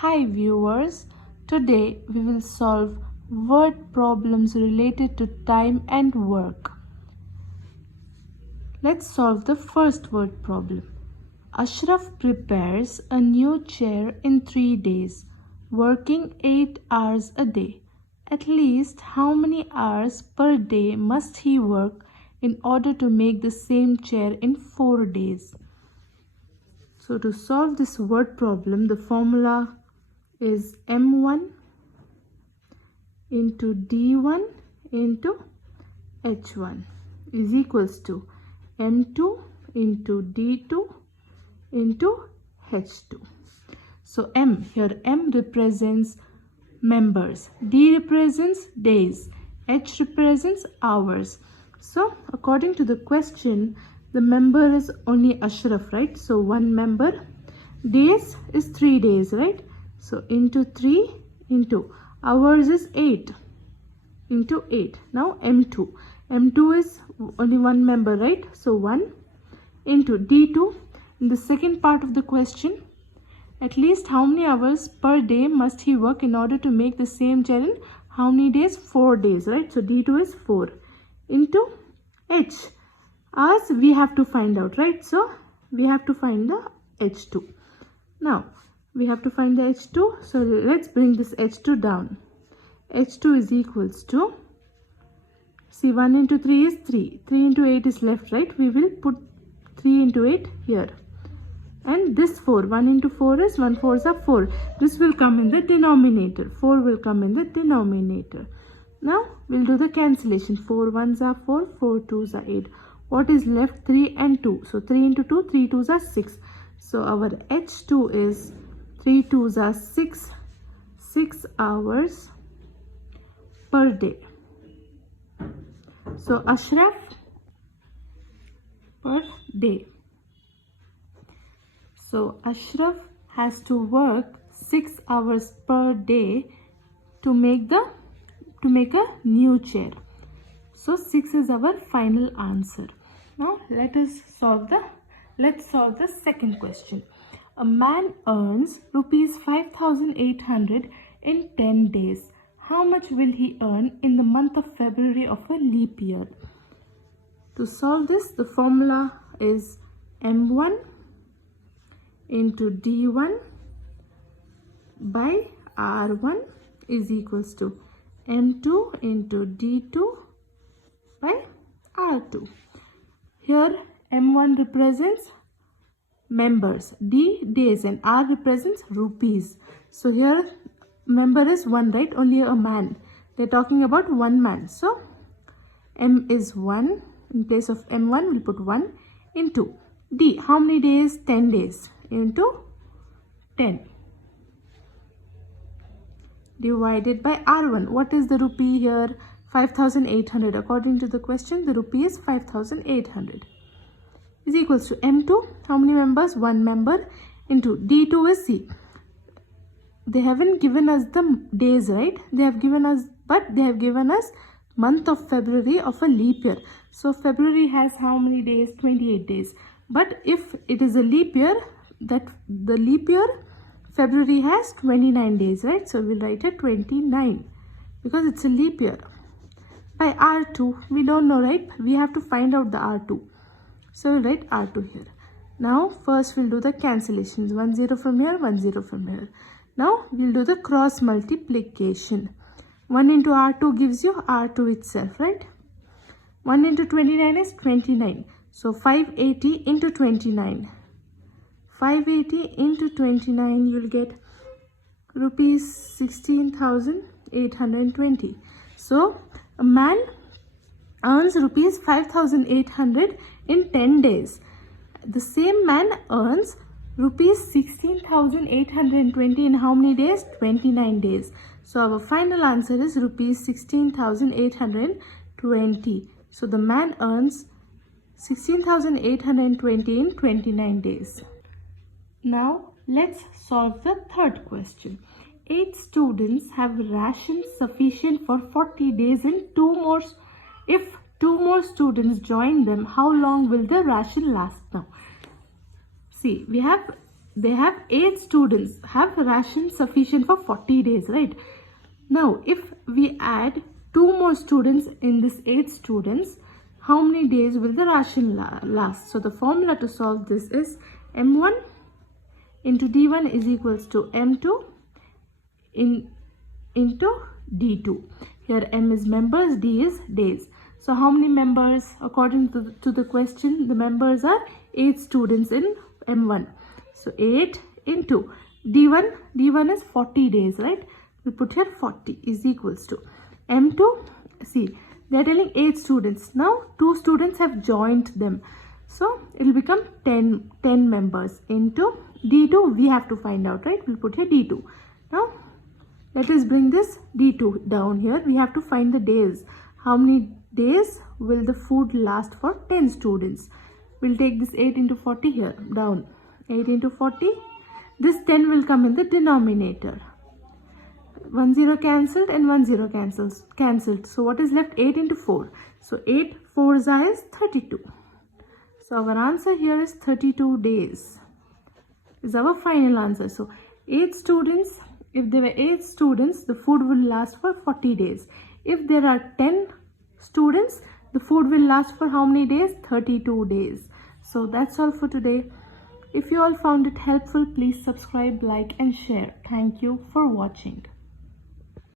Hi viewers, today we will solve word problems related to time and work. Let's solve the first word problem. Ashraf prepares a new chair in 3 days, working 8 hours a day. At least how many hours per day must he work in order to make the same chair in 4 days? So to solve this word problem, the formula is M1 into D1 into H1 is equals to M2 into D2 into H2. So M represents members, D represents days, H represents hours. So according to the question, the member is only Ashraf, right? So one member. Days is 3 days, right? So into 3 into hours is 8 into 8. Now M2. M2 is only one member, right? So 1 into D2. In the second part of the question, at least how many hours per day must he work in order to make the same chair in how many days? 4 days, right? So D2 is 4 into H. As we have to find out, right? So we have to find the H2. Now we have to find the H2. So let's bring this H2 down. H2 is equals to, see, 1 into 3 is 3. 3 into 8 is left, right? We will put 3 into 8 here. And this 4, 1 into 4 is 1 4s are 4. This will come in the denominator. 4 will come in the denominator. Now we'll do the cancellation. 4 1s are 4, 4 2s are 8. What is left? 3 and 2. So 3 into 2, 3 2s are 6. So our H2 is 3 2s are 6 hours per day. So Ashraf per day. So Ashraf has to work 6 hours per day to make a new chair. So 6 is our final answer. Now let's solve the second question. A man earns rupees 5,800 in 10 days. How much will he earn in the month of February of a leap year? To solve this, the formula is M1 into D1 by R1 is equals to M2 into D2 by R2. Here M1 represents members, D days, and R represents rupees. So here member is one, right? Only a man. They're talking about one man. So M is 1. In place of M1 we'll put 1 into D. How many days? 10 days into 10 divided by R1. What is the rupee here? 5,800. According to the question, the rupee is 5,800 is equals to M2. How many members? One member into D2 is C. They haven't given us the days, right? They have given us month of February of a leap year. So February has how many days? 28 days. But if it is a leap year, that the leap year February has 29 days, right? So we'll write it 29 because it's a leap year. By R2, we don't know, right? We have to find out the R2. So we'll write R2 here. Now first we'll do the cancellations. 1 0 from here, 1 0 from here. Now we'll do the cross multiplication. 1 into R2 gives you R2 itself, right? 1 into 29 is 29. So 580 into 29. 580 into 29, you'll get rupees 16,820. So a man earns rupees 5,800 in 10 days. The same man earns rupees 16,820 in how many days? 29 days. So our final answer is rupees 16,820. So the man earns 16,820 in 29 days. Now let's solve the third question. 8 students have rations sufficient for 40 days and if 2 more students join them, how long will the ration last? Now see, we have they have 8 students have ration sufficient for 40 days, right? Now if we add 2 more students in this 8 students, how many days will the ration last? So the formula to solve this is M1 into D1 is equals to M2 into D2. Here M is members, D is days. So how many members? According to the question, the members are 8 students in M1. So 8 into D1 is 40 days, right? We put here 40 is equals to M2. See, they are telling 8 students. Now 2 students have joined them. So it will become 10 members into D2. We have to find out, right? We'll put here D2. Now let us bring this D2 down here. We have to find the days. How many days will the food last for 10 students? We'll take this 8 into 40 here down. 8 into 40. This 10 will come in the denominator. 1 0 cancelled and 1 0 cancelled. So what is left? 8 into 4. So 8 4s is 32. So our answer here is 32 days. Is our final answer. So 8 students. If there were 8 students, the food will last for 40 days. If there are 10 students, the food will last for how many days? 32 days. So that's all for today. If you all found it helpful, please subscribe, like and share. Thank you for watching.